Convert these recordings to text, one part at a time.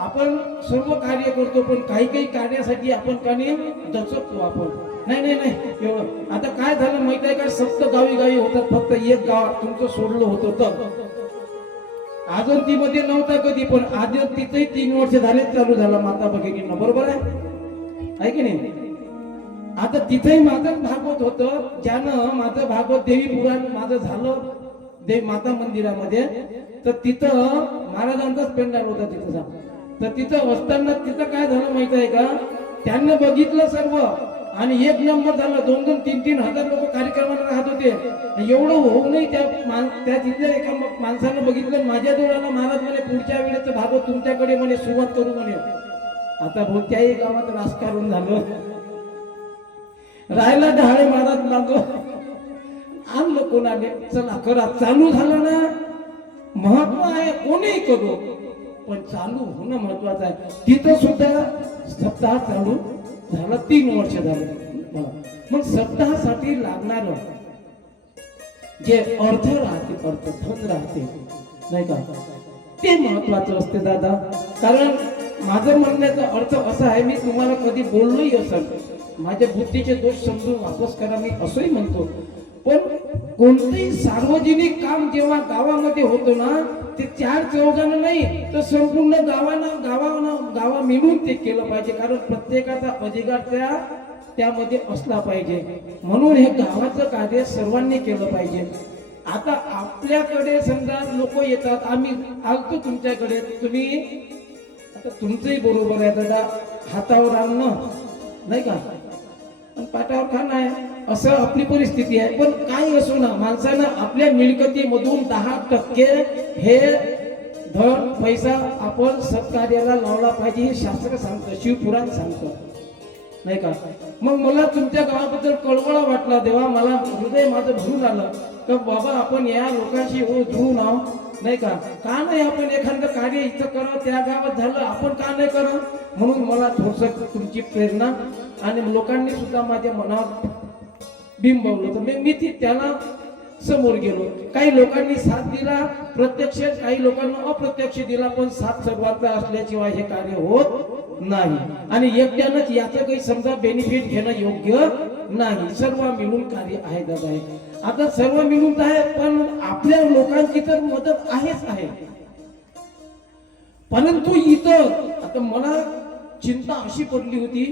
आपण सर्व कार्य करतो पण काही काही कार्यासाठी आपण काने दचकतो आपण. नाही नाही नाही एवढं. आता काय झालं माहीत आहे का? सप्त गावी गावी होतात फक्त एक गाव तुमचं सोडलं होतं तर. अजून नव्हता कधी पण आज तीन वर्ष झालेच चालू झाला माता भगिनींना. बरोबर आहे? आहे की नाही? आता तिथेही माझं भागवत होतं. ज्यानं माझं भागवत देवी पुराण माझं झालं देव माता मंदिरामध्ये. तर तिथं महाराजांचाच पेंडाल होता तिथं. जा. तर तिथं असताना तिथं काय झालं माहीत आहे का? त्यांना बघितलं सर्व. आणि एक नंबर झालं. दोन दोन तीन तीन हजार लोक कार्यक्रमाला राहत होते. एवढं होऊनही त्या मान त्या तिथल्या एका माणसानं बघितलं माझ्या डोळ्याला महाराज म्हणे पुढच्या वेळेचं भागवत तुमच्याकडे म्हणे सुरुवात करू म्हणे. आता कोणत्याही त्याही गावात राजकारण झालं. राहिला डहाळे महाराज मागो. आणलं कोणाने चला करा. चालू झालं ना. महत्त्व आहे कोणीही करू. पण चालू होणं महत्वाचं आहे. तिथं सुद्धा सप्ताह चालू झाला तीन वर्ष झाले. मला मग सप्ताहासाठी लागणार जे अर्थ राहते अर्थ धन राहते नाही का? ते महत्वाचं असते दादा. कारण माझं म्हणण्याचा अर्थ असा आहे मी तुम्हाला कधी बोललोही असेल. माझ्या बुद्धीचे दोष समजून वापस करा मी असंही म्हणतो. पण कोणतंही सार्वजनिक काम जेव्हा गावामध्ये होतो ना ते चार चौघांना नाही तर संपूर्ण गावानं गावानं गावा मिळून ते केलं पाहिजे. कारण प्रत्येकाचा अधिकार त्या त्यामध्ये असला पाहिजे. म्हणून हे गावाचं कार्य सर्वांनी केलं पाहिजे. आता आपल्याकडे समजा लोक येतात आम्ही आलतो तुमच्याकडे तुम्ही आता तुमचंही बरोबर आहे दादा. हातावर आणणं नाही का? पण पाटावर खाणं. असं आपली परिस्थिती आहे. पण काही असो ना माणसानं आपल्या मिळकतीमधून दहा टक्के हे धन पैसा आपण सत्कार्याला लावला पाहिजे हे शास्त्र सांगतं शिवपुराण सांगतं. नाही का? मग मला तुमच्या गावाबद्दल कळवळा वाटला देवा मला हृदय माझं भरून आलं. तर बाबा आपण या लोकांशी हो धुवून आहो नाही का? का नाही आपण एखादं कार्य इथं करत त्या गावात झालं आपण का नाही करत म्हणून मला थोडस तुमची प्रेरणा आणि लोकांनी सुद्धा माझ्या मनावर बिंबवलं तर मी- मी ती त्याला समोर गेलो. काही लोकांनी साथ दिला प्रत्यक्ष काही लोकांना अप्रत्यक्ष दिला पण साथ सर्वांचा असल्याशिवाय हे कार्य होत नाही. आणि एकट्यानंच याचं काही समजा बेनिफिट घेणं योग्य नाही. सर्व मिळून कार्य आहे दादा आहे. आता सर्व मिळून तर आहे पण आपल्या लोकांची तर मदत आहेच आहे. परंतु इथं आता मला चिंता अशी पडली होती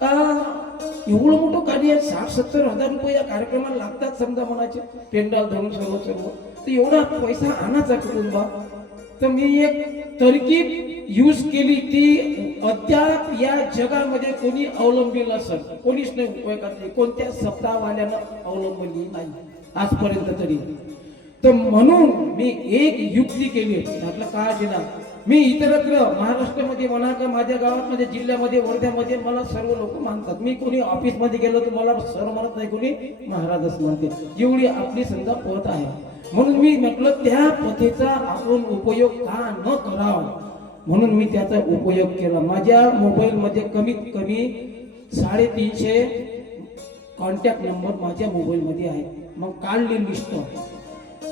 का एवढं मोठं कार्य साठ सत्तर हजार रुपये या कार्यक्रमाला लागतात समजा मनाचे. पेंडाल धरून सर्व सर्व. तर एवढा पैसा आणाचा कुटुंबा? बा तर मी एक तरकीब यूज केली ती अद्याप या जगामध्ये कोणी अवलंबील असेल कोणीच नाही उपयोगातली कोणत्या सप्ताहवाल्यानं अवलंबली नाही आजपर्यंत तरी. तर म्हणून मी एक युक्ती केली आपलं का जिना मी इतरत्र महाराष्ट्रामध्ये म्हणा का माझ्या गावात माझ्या जिल्ह्यामध्ये वर्ध्यामध्ये मला सर्व लोक मानतात. मी कोणी ऑफिसमध्ये गेलो तर मला सर म्हणत नाही कोणी महाराजच म्हणते. एवढी आपली समजा पत आहे. म्हणून मी म्हटलं त्या पथेचा आपण उपयोग का न करावा? म्हणून मी त्याचा उपयोग केला. माझ्या मोबाईलमध्ये कमीत कमी साडेतीनशे कॉन्टॅक्ट नंबर माझ्या मोबाईलमध्ये आहे. मग काढली लिस्ट.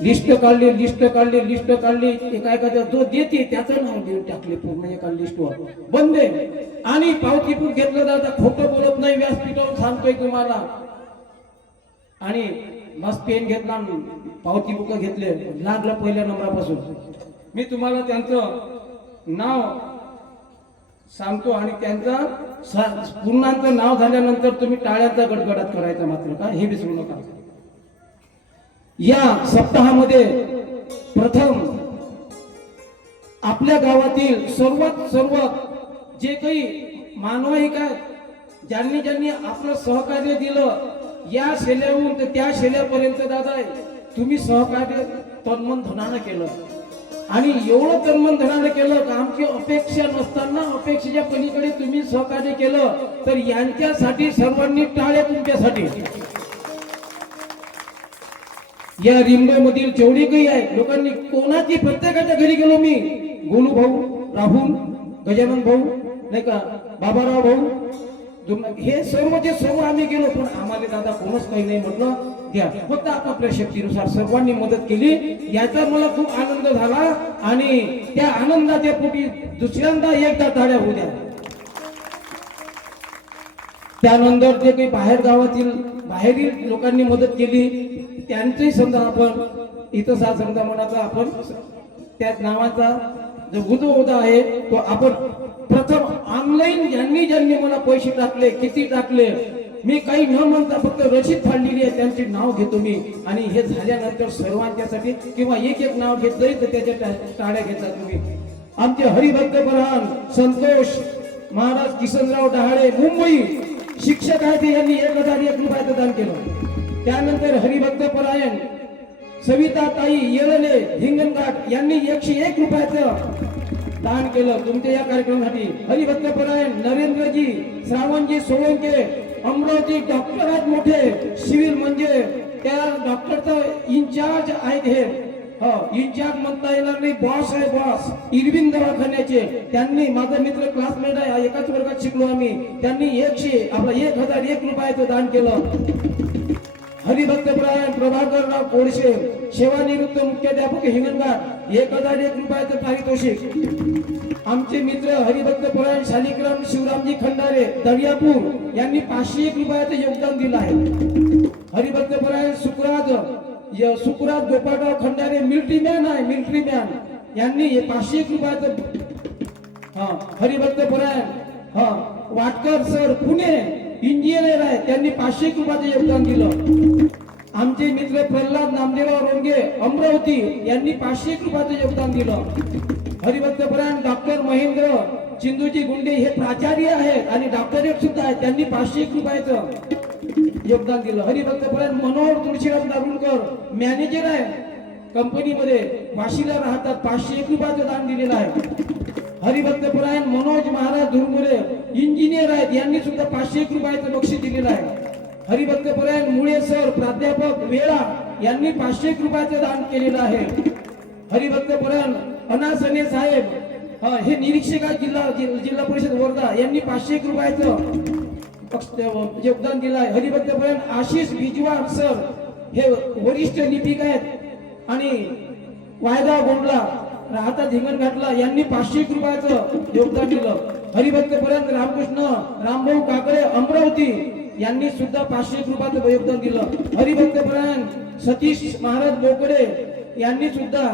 लिस्ट काढली लिस्ट काढली लिस्ट काढली. एका एखाद्या जो देते त्याचं नाव देऊन टाकले पूर्ण एका लिस्टवर. बंद आहे. आणि पावती पण घेतलं जातं. खोटं बोलत नाही व्यासपीठावर सांगतोय तुम्हाला. आणि मस्त पेन घेतला पावती बुक घेतले. लागलं पहिल्या नंबरापासून. मी तुम्हाला त्यांचं नाव सांगतो आणि त्यांचा पूर्णांचं नाव झाल्यानंतर तुम्ही टाळ्याचा गडगडाट करायचा मात्र का? हे विसरू नका. या सप्ताहामध्ये प्रथम आपल्या गावातील सर्वात सर्व जे काही मानवाहिक आहेत ज्यांनी ज्यांनी आपलं सहकार्य दिलं या शेल्याहून तर त्या शेल्यापर्यंत दादा तुम्ही सहकार्य तन्मन धनानं केलं. आणि एवढं तन्मन धनानं केलं का आमची अपेक्षा नसताना अपेक्षेच्या पलीकडे तुम्ही सहकार्य केलं तर यांच्यासाठी सर्वांनी टाळ्या तुमच्यासाठी. या रिंगमधील जेवढी काही आहे लोकांनी कोणाची प्रत्येकाच्या घरी गेलो मी? गोलू भाऊ राहुल गजानन भाऊ नाही का बाबाराव भाऊ हे सर्व जे सर्व आम्ही गेलो पण आम्हाला दादा कोणच काही नाही म्हटलं. द्या. फक्त आपापल्या शक्तीनुसार सर्वांनी मदत केली. याचा मला खूप आनंद झाला आणि त्या आनंदाच्या पोटी दुसऱ्यांदा एकदा ताड्या होऊ द्या. त्यानंतर जे काही बाहेर गावातील बाहेरील लोकांनी मदत केली त्यांचंही समजा आपण इथं समजा मनाचा आपण त्या नावाचा जो गुदो आहे तो आपण प्रथम ऑनलाईन ज्यांनी ज्यांनी मला पैसे टाकले किती टाकले मी काही न म्हणता फक्त रशीद फाडलेली आहे त्यांचे नाव घेतो मी. आणि हे झाल्यानंतर सर्वांच्यासाठी किंवा एक एक नाव घेतलंय तर त्याच्या टाळ्या घेता तुम्ही. आमचे हरिभक्त प्रधान संतोष महाराज किसनराव डहाळे मुंबई शिक्षक आहेत ते यांनी एक हजार एक रुपयाचं दान केलं. त्यानंतर हरिभक्त परायण सविता ताई येळले हिंगणघाट यांनी एकशे एक रुपयाचं दान केलं तुमच्या या कार्यक्रमासाठी. हरिभक्त परायण नरेंद्रजी श्रावणजी सोळंके अमरावती डॉक्टरात मोठे शिविर म्हणजे त्या डॉक्टरचं इन्चार्ज आहेत हे हो, इन्चार्ज म्हणता येणार नाही बॉस आहे बॉस. इरविन दवाखान्याचे. त्यांनी माझा मित्र क्लासमेट आहे एकाच वर्गात शिकलो आम्ही. त्यांनी एकशे आपला एक हजार एक रुपयाचं दान केलं. हरिभक्त परायण प्रभाकरराव कोळशे सेवानिवृत्त मुख्याध्यापक हिंगणघाट एक हजार एक रुपयाचं पारितोषिक. आमचे मित्र हरिभक्त परायण शालिग्राम शिवरामजी खंडारे दर्यापूर यांनी पाचशे एक रुपयाचं योगदान दिलं आहे. हरिभक्त परायण सुकराज य- सुकराज गोपाळराव खंडारे मिलिटरी मॅन आहे मिलिटरी मॅन यांनी हे पाचशे एक रुपयाचं हा हरिभक्त परायण हा वाटकर सर पुणे इंजिनियर आहे त्यांनी पाचशे एक रुपयाचं योगदान दिलं. आमचे मित्र प्रल्हाद नामदेवराव रोंगे अमरावती यांनी पाचशे एक रुपयाचं योगदान दिलं. हरिभक्तपरायण डॉक्टर महेंद्र चिंदूजी गुंडे हे प्राचार्य आहेत आणि डॉक्टरेट सुद्धा आहेत त्यांनी पाचशे एक रुपयाचं योगदान दिलं. हरिभक्तपरायण मनोहर तुळशीराम दारुणकर मॅनेजर आहे. कंपनीमध्ये वाशीला राहतात पाचशे एक रुपयाचं दान दिलेलं आहे. हरिभक्त परायण मनोज महाराज धुरमुरे इंजिनियर आहेत. यांनी सुद्धा पाचशे एक रुपयाचं बक्षीस दिलेलं आहे. हरिभक्त परायण मुळे सर प्राध्यापक वेळा यांनी पाचशे एक रुपयाचं दान केलेलं आहे. हरिभक्त परायण अनासने साहेब हे निरीक्षक जिल्हा जिल्हा परिषद वर्धा. यांनी पाचशे एक रुपयाचं म्हणजे योगदान दिलं आहे. हरिभक्त परायण आशिष बिजवार सर हे वरिष्ठ लिपिक आहेत. आणि वायदा गोंडला राहता हिंगणघाटला यांनी पाचशे एक रुपयाचं योगदान दिलं. हरिभक्त पर्यंत रामकृष्ण रामभाऊ काकडे अमरावती यांनी सुद्धा पाचशे रुपयाचं योगदान दिलं. हरिभक्त पर्यंत सतीश महाराज बोकडे यांनी सुद्धा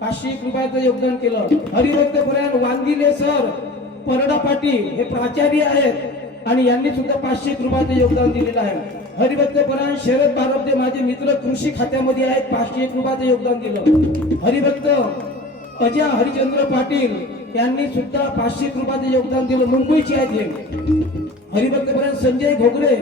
पाचशे रुपयाचं योगदान केलं. हरिभक्त पर्यंत सर परडा पाटील हे प्राचार्य आहेत आणि यांनी सुद्धा पाचशे एक रुपयाचं योगदान दिलेलं आहे. हरिभक्त परायण शरद बारबदे माझे मित्र कृषी खात्यामध्ये आहेत पाचशे एक रुपयाचं योगदान दिलं. हरिभक्त अजय हरिचंद्र पाटील यांनी सुद्धा पाचशे रुपयाचे योगदान दिलं. मुंबईची आहेत हे हरिभक्तपर्यंत संजय घोगरे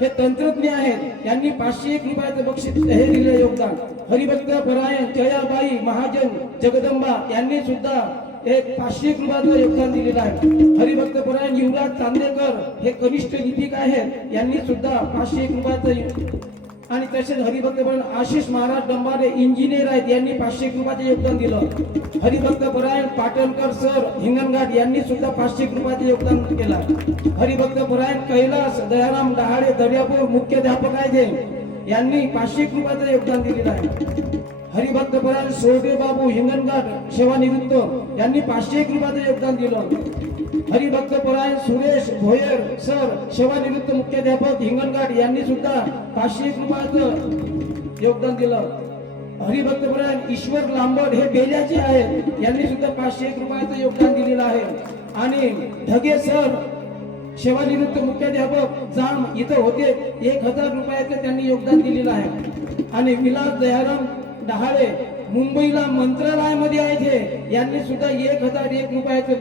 हे तंत्रज्ञ आहेत. यांनी पाचशे एक रुपयाचं बक्षीस हे दिलं योगदान. हरिभक्त परायण जयाबाई महाजन जगदंबा यांनी सुद्धा एक पाचशे एक रुपयाचं योगदान दिलेलं आहे. हरिभक्त परायण युवराज चांदेकर हे कनिष्ठ लिपिक आहेत. यांनी सुद्धा पाचशे एक रुपयाचं आणि तसेच हरिभक्त परायण आशिष महाराज डंबारे इंजिनियर आहेत यांनी पाचशे एक रुपयाचं योगदान दिलं. हरिभक्त परायण पाटणकर सर हिंगणघाट यांनी सुद्धा पाचशे एक रुपयाचं योगदान केलं. हरिभक्त परायण कैलास दयाराम डहाळे दर्यापूर मुख्याध्यापक आहेत यांनी पाचशे रुपयाचं योगदान दिलेलं आहे. हरिभक्त परायण सोडे बाबू हिंगणघाट सेवानिवृत्त यांनी पाचशे एक रुपयाचं योगदान दिलं. हरिभक्त परायण सुरेश भोयर सर सेवानिवृत्त मुख्याध्यापक हिंगणघाट यांनी सुद्धा पाचशे एक रुपयाचं योगदान दिलं. हरिभक्त परायण ईश्वर लांबड हे बेल्याचे आहेत यांनी सुद्धा पाचशे एक रुपयाचं योगदान दिलेलं आहे. आणि ढगे सर सेवानिवृत्त मुख्याध्यापक जाम इथं होते एक हजार रुपयाचं त्यांनी योगदान दिलेलं आहे. आणि विलास दयाराम डहाळे मुंबईला मंत्रालयामध्ये आहेत हे. यांनी सुद्धा एक हजार एक रुपयाचं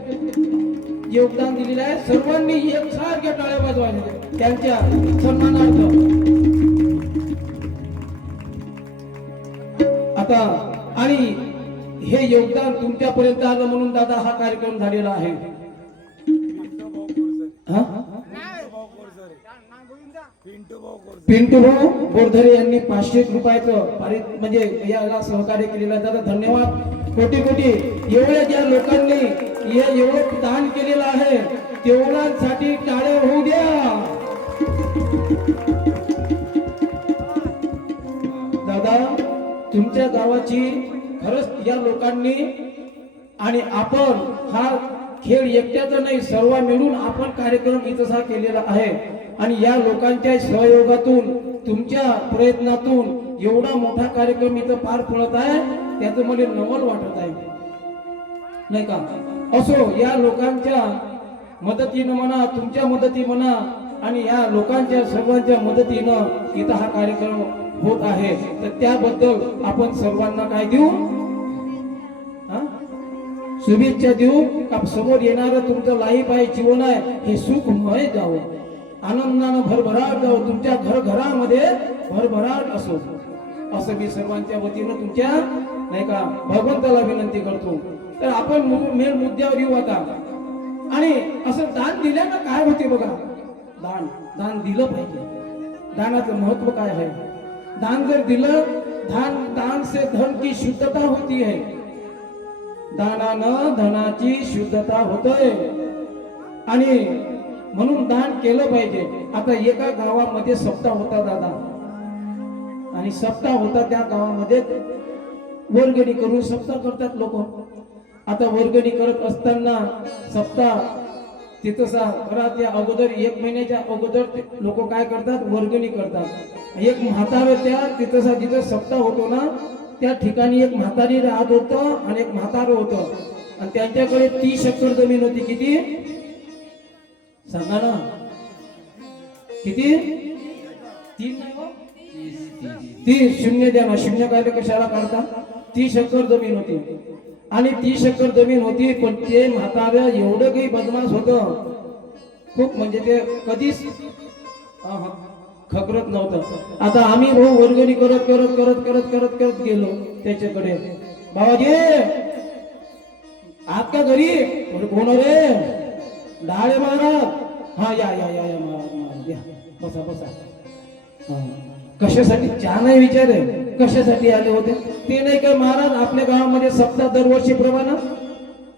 योगदान दिलेलं आहे. सर्वांनी एकसारख्या टाळ्या वाजवायच्या. त्यांच्या सन्मानार्थ. आता आणि हे योगदान तुमच्यापर्यंत आलं म्हणून दादा हा कार्यक्रम झालेला आहे. पिंटू भाऊ बोरधरे यांनी पाचशे रुपयाचं पारित म्हणजे याला सहकार्य केलेलं आहे. त्याचा धन्यवाद. कोटी कोटी एवढ्या ज्या लोकांनी हे एवढं दान केलेलं आहे तेवढ्यासाठी टाळे होऊ द्या. दादा तुमच्या गावाची खरंच या लोकांनी आणि आपण हा खेळ एकट्याचा नाही सर्व मिळून आपण कार्यक्रम इतसा केलेला आहे. आणि या लोकांच्या सहयोगातून तुमच्या प्रयत्नातून एवढा मोठा कार्यक्रम इथं पार पडत आहे त्याचं मला नवल वाटत आहे. नाही का? असो या लोकांच्या मदतीनं म्हणा तुमच्या मदती म्हणा आणि या लोकांच्या सर्वांच्या मदतीनं इथं हा कार्यक्रम होत आहे. तर त्याबद्दल आपण सर्वांना काय देऊ? हा? शुभेच्छा देऊ? का समोर येणारं तुमचं लाईफ आहे जीवन आहे हे सुखमय जावं आनंदानं भरभराट जाऊ तुमच्या घर घरामध्ये भरभराट असो. असं मी सर्वांच्या वतीनं तुमच्या नाही का भगवंताला विनंती करतो. तर आपण मेन मुद्द्यावर येऊ आता. आणि असं दान दिल्यानं काय होते बघा? दान. दान दिलं पाहिजे. दानाचं महत्त्व काय आहे? दान जर दिलं दान दान से धन की शुद्धता होती है. दानानं धनाची शुद्धता होतय. आणि म्हणून दान केलं पाहिजे. आता एका गावामध्ये सप्ताह होता दादा. आणि सप्ताह होता त्या गावामध्ये वर्गणी करून सप्ताह करतात लोक. आता वर्गणी करत असताना सप्ताह तिथं घरात या अगोदर एक महिन्याच्या अगोदर लोक काय करतात? वर्गणी करतात. एक म्हातार त्या तिथं जिथं सप्ताह होतो ना त्या ठिकाणी एक म्हातारी राहत होतं आणि एक म्हातारं होतं. आणि त्यांच्याकडे तीस एकर जमीन होती किती? सांगा ना. किती? तीन हो? तीस शून्य द्या ना. शून्य काय कशाला काढता? ती शक्कर जमीन होती. आणि ती शक्कर जमीन होती पण ते म्हातारं एवढं काही बदमाश होत. खूप म्हणजे ते कधीच खकरत नव्हतं. आता आम्ही भाऊ वर्गणी करत करत करत करत करत करत गेलो त्याच्याकडे. बाबाजी आत का घरी? कोण रे? डाळे महाराज हा या या या या महाराज महाराज या बसा बसा. हा. कशासाठी? चहा नाही विचारे कशासाठी आले होते? ते नाही काय महाराज आपल्या गावामध्ये सप्ताह दरवर्षी प्रमाण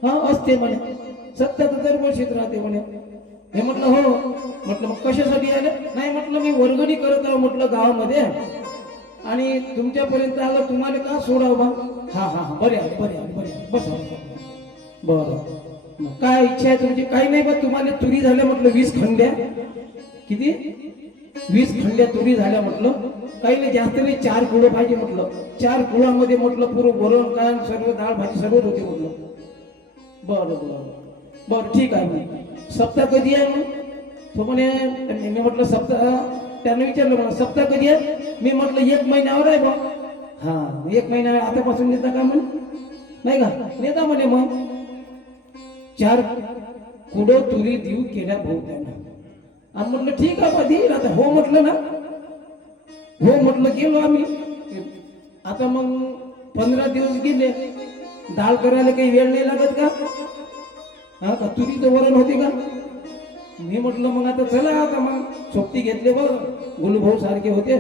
हा असते म्हणे. सप्ताह तर दरवर्षीच राहते म्हणे. हे म्हटलं हो. म्हटलं मग कशासाठी आले? नाही म्हटलं मी वर्गणी करत आहो म्हटलं गावामध्ये. आणि तुमच्यापर्यंत आलं तुम्हाला का सोडावं बा? हा हा हा. बरे बरे बरे बसा. बरं. काय इच्छा आहे तुमची? काही नाही बा तुम्हाला तुरी झाल्या म्हटलं वीस खंड्या. किती? वीस खंड्या तुरी झाल्या म्हटलं. काही नाही जास्त नाही चार कुळं पाहिजे म्हटलं. चार कुळामध्ये म्हटलं पुरं वरण काय सर्व डाळ भाजी सर्वच होते म्हटलं. बरं बरं बरं. ठीक आहे सप्ताह कधी आहे मग? तो म्हणे मी म्हटलं सप्ताह त्यानं विचारलं मला सप्ताह कधी आहे? मी म्हटलं एक महिन्यावर आहे बा. हा एक महिन्यावर. आतापासून नेता का म्हण नाही का? नेता म्हणे मग. चार कुडो तुरी देऊ केल्या भाऊ त्यांना आणि म्हटलं ठीक आहे बा देईल. आता हो म्हटलं ना. हो म्हटलं गेलो आम्ही. आता मग पंधरा दिवस गेले. डाळ करायला काही वेळ नाही लागत का? हा का तुरीचं वरण होते का? मी म्हटलं मग आता चला आता मग सोबती घेतले बघ गुलभाऊ सारखे होते.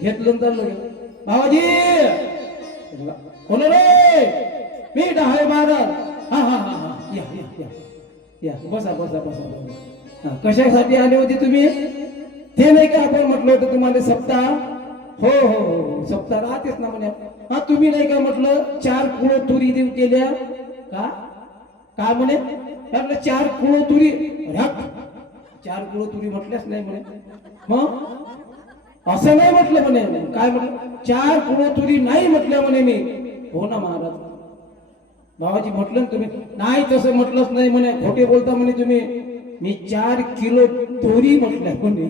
घेतलं आणि चाललो बाबाजी कोण रे मी डहाळे महाराज हा हा हा हा या. या बसा बसा बसा कशासाठी आले होते तुम्ही? ते नाही का आपण म्हटलं होतं तुम्हाला सप्ताह? हो, हो हो हो सप्ताह राहतेच ना म्हणे. हा तुम्ही नाही का म्हटलं चार कुळं तुरी देऊ केल्या? का? काय म्हणे? म्हटलं चार कुळं तुरी चार कुळं तुरी म्हटल्याच नाही म्हणे. मग? असं नाही म्हटलं म्हणे. काय म्हटलं? चार कुळं तुरी नाही म्हटल्या म्हणे मी. हो ना महाराज. बाबाजी म्हटलं ना तुम्ही नाही तसं म्हटलंच नाही म्हणे खोटे बोलता म्हणे तुम्ही. मी चार किलो दोरी म्हटल्या म्हणे.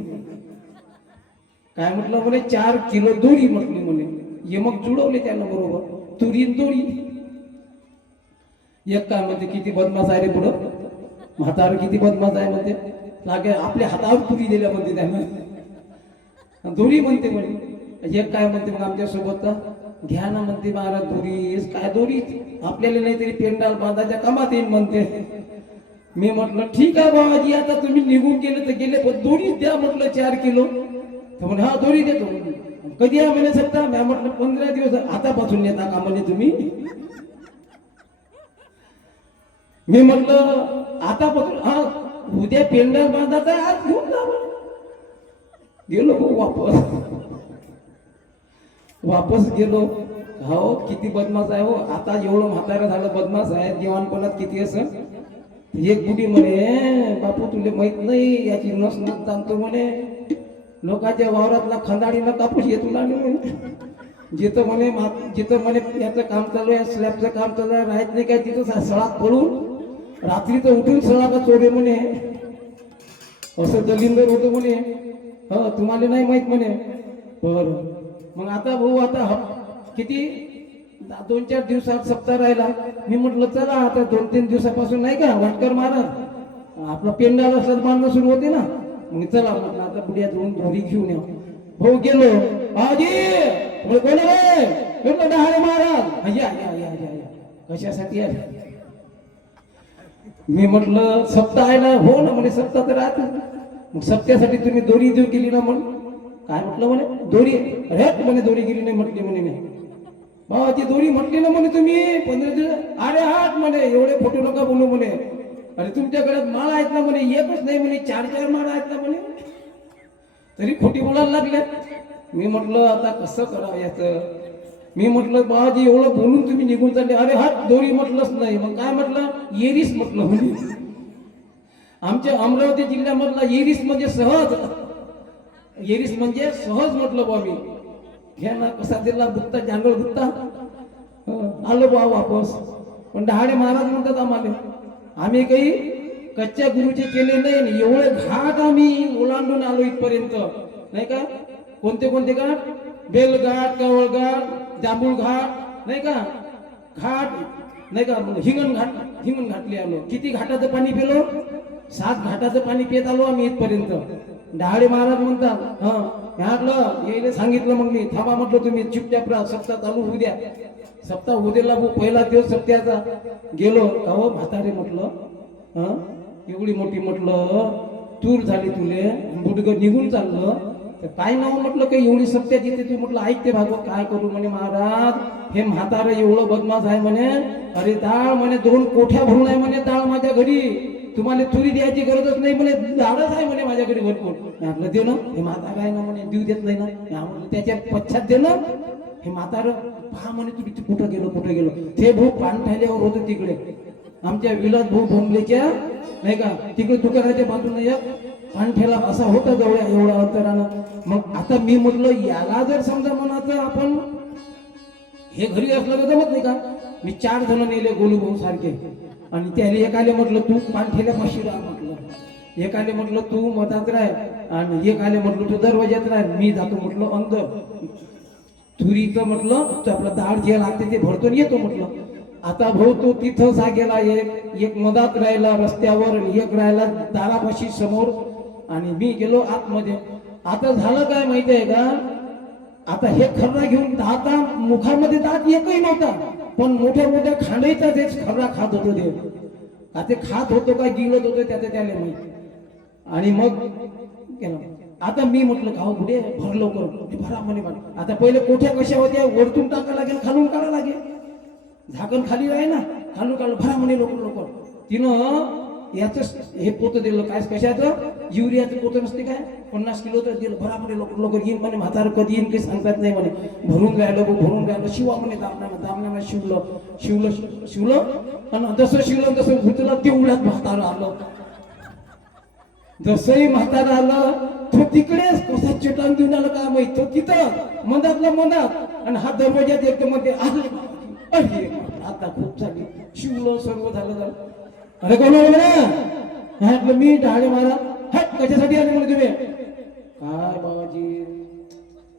काय म्हटलं म्हणे? चार किलो दोरी म्हटली म्हणे. हे मग जुळवले त्यानं बरोबर. तुरी दोरी. एक काय म्हणते किती बदमाश आहे रे पुढं? म्हातार किती बदमाश आहे म्हणते. लागे आपल्या हातावर तुरी दिल्या म्हणते त्यानं. दोरी म्हणते म्हणे. एक काय म्हणते मग आमच्या सोबत घ्या ना म्हणते महाराज दोरी काय दोरीच आपल्याला नाही तरी पेंडाल बांधाच्या कामात येईल म्हणते. मी म्हटलं ठीक आहे बाबाजी आता तुम्ही निघून गेले तर गेले पण दोरीच द्या म्हटलं चार किलो. तर म्हणे हा दोरी देतो. कधी या म्हणे सत्ता. मी म्हटलं पंधरा दिवस आतापासून येता का म्हणे तुम्ही? मी म्हटलं आतापासून हा उद्या पेंडाल बांधाचा आज घेऊन जा गेलो वापस. वापस गेलो. हो किती बदमाश आहे हो. आता एवढं म्हातारा झालं बदमाश आहे. दिवाणपणात किती असं एक बुटी म्हणे बापू तुले माहीत नाही याची नस नस जाणतो म्हणे. लोकांच्या वावरातला खंदाडीला कापूस येतो लागले म्हणे जिथं म्हणे जिथं म्हणे याचं काम चालू आहे स्लॅबचं काम चालू आहे राहत नाही काय तिथं सळाक सळात पडून रात्रीचं उठून सळाका चोरे म्हणे. असं दलिंदर होतं म्हणे. ह तुम्हाला नाही माहीत म्हणे. बर. मग आता भाऊ आता ह- किती? दोन चार दिवसात सप्ताह राहिला. मी म्हटलं चला आता दोन तीन दिवसापासून नाही का? वाटकर महाराज आपला पेंडाला सन्मान सुरू होते ना. मग चला म्हटलं आता पुढे दोन धोरी घेऊन या भाऊ गेलो. आजी म्हणे, कोण म्हटलं डहाळे महाराज या या या या या. कशासाठी आले? मी म्हटलं सप्ताह आहे ना हो ना म्हणे सप्ताह तर राहतो मग सप्त्यासाठी तुम्ही दोरी देऊ केली ना म्हणून. काय म्हटलं म्हणे? दोरी. अरे म्हणे दोरी गेली नाही म्हटली म्हणे मी. बाबा ती दोरी म्हटली ना म्हणे तुम्ही. पंधरा दिवस अरे हात म्हणे एवढे फोटो नका बोलू म्हणे. अरे तुमच्याकडे माळ आहेत ना म्हणे एकच नाही म्हणे चार चार माळ आहेत ना म्हणे. तरी खोटी बोलायला लागल्या मी म्हटलं आता कसं करावं याचं? मी म्हटलं बाबाजी एवढं बोलून तुम्ही निघून चालले. अरे हात दोरी म्हटलंच नाही. मग काय म्हटलं? येरीस म्हटलं म्हणजे आमच्या अमरावती जिल्ह्यामधला येरीस म्हणजे सहज. येरीस म्हणजे सहज म्हटलं बा मी. घ्या ना कसा दिला बुत्ता जांगळ बुत्ता आलो बा वापस. पण डहाणे महाराज म्हणतात आम्हाला आम्ही काही कच्च्या गुरुचे केले नाही आणि एवढे घाट आम्ही ओलांडून आलो इथपर्यंत. नाही का? कोणते कोणते घाट? बेलघाट कवळघाट जांभूळ घाट. नाही का? घाट. नाही का? हिंगण घाट. हिंगण घाटले आलो. किती घाटाचं पाणी पिलो? सात घाटाचं पाणी पित आलो आम्ही इथपर्यंत. डहाळे महाराज म्हणतात हा म्हटलं यायला सांगितलं मग मी. थांबा म्हटलं तुम्ही चिपट्या प्रा सप्ताह चालू होऊ द्या. सप्ताह उद्याला भाऊ पहिला दिवस सप्त्याचा गेलो का हो म्हातारे म्हटलं हा एवढी मोठी म्हटलं तूर झाली तुले बुडग निघून चाललं. तर काय नाव म्हटलं काही एवढी सत्य जिथे तू म्हटलं ऐकते भागवत काय करू म्हणे महाराज? हे म्हातारं एवढं बदमाश आहे म्हणे. अरे डाळ म्हणे दोन कोठ्या भरून आहे म्हणे डाळ माझ्या घरी. तुम्हाला तुरी द्यायची गरजच नाही म्हणे झाडच आहे म्हणे माझ्याकडे भरपूर. म्हटलं दे ना हे म्हातारा आहे ना म्हणे देऊ देत नाही ना. म्हटलं त्याच्या पश्चात दे ना. हे म्हातारं पहा म्हणे तुम्ही कुठं गेलो कुठं गेलो. ते भाऊ पानठाल्यावर होतं तिकडे. आमच्या विलास भाऊ भोंबलेच्या नाही का तिकडे दुकानाच्या बाजूने एक पानठेला असा होता जवळ एवढा अंतरानं. मग आता मी म्हटलं याला जर समजा म्हणाचं आपण हे घरी असलं तर जमत नाही का? मी चार जण नेले गोलू भाऊ सारखे. आणि त्याने एकाले म्हटलं तू पानठेल्या पाशी राहा म्हटलं. एकाले म्हटलं तू मधात राह. आणि एक आले म्हटलं तू दरवाज्यात राह. मी जातो म्हटलं अंदर. तुरीचं म्हटलं तर आपलं दाढ जे लागते ते भरतो येतो म्हटलं. आता भाऊ तो तिथं जागेला एक एक मधात राहिला रस्त्यावर एक राहिला दारापाशी समोर. आणि मी गेलो आतमध्ये. आता झालं काय माहिती आहे का? आता हे खर्रा घेऊन दाता मुखामध्ये दात एकही नव्हता. पण मोठ्या मोठ्या खांडायचा तेच खबरा खात होतो देव. का ते खात होतो काय गिळत होतो त्याचं त्याला माहिती. आणि मग केलं आता मी म्हटलं का कुठे भर लवकर. ते भरा म्हणे मला. आता पहिले कोठ्या कशा होत्या वरतून टाका लागेल खालून काढा लागेल. झाकण खाली आहे ना खालून काढलं भरा म्हणे लवकर लवकर. तिनं याच हे पोत दिलं काय कशाचं? युरियाचं पोत नसते काय? पन्नास किलो तर दिलं. भरा म्हणे लवकर लवकर येईन म्हणे म्हातार कधी येईन काही सांगतात नाही म्हणे. भरून राहिलं भाऊ, भरून राहिलं शिवा म्हणे दामना दामना शिवलं. शिवलं शिवलं. आणि जसं शिवलं तसं घुतलं तेवढ्यात म्हातारं आलं. जसंही म्हातारं आलं तो तिकडेच कसा चटान देऊन आला काय माहीत? तो तिथं मनातला मनात आणि हा दरवाज्यात एकदम मध्ये आले अरे आता खूप झाली. शिवलं सर्व झालं झालं. अरे कोण आहे म्हणे? मी ढाळे मारा. हट कशासाठी आले म्हणून तुम्ही काय बाबाजी?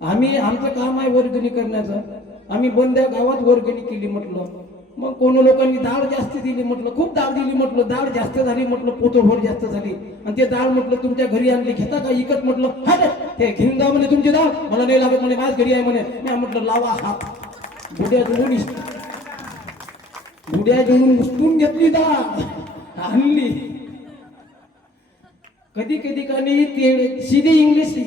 आम्ही आमचं काम आहे वर्गणी करण्याचं. आम्ही बंद्या गावात वर्गणी केली म्हटलं. मग कोण लोकांनी डाळ जास्त दिली म्हटलं? खूप डाळ दिली म्हटलं. डाळ जास्त झाली म्हटलं. पोतोभर जास्त झाली. आणि ते डाळ म्हटलं तुमच्या घरी आणली. घेता का इकत म्हटलं? ते घेऊन जा म्हणे तुमची डाळ मला नाही लागत म्हणे. माझ्या घरी आहे म्हणे. मी म्हटलं लावा हात. बुड्या जोडून बुड्या जोडून उचलून घेतली डाळ आणली कधी कधी कभी टेढ़े सीधे इंग्लिश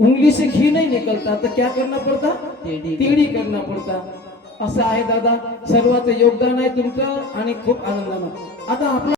इंग्लिश से घी नहीं निकलता. तो क्या करना पड़ता? टेढ़ी करना पड़ता. असं आहे दादा. सर्वांचं योगदान आहे तुमचं आणि खूप आनंदानं. आता आपलं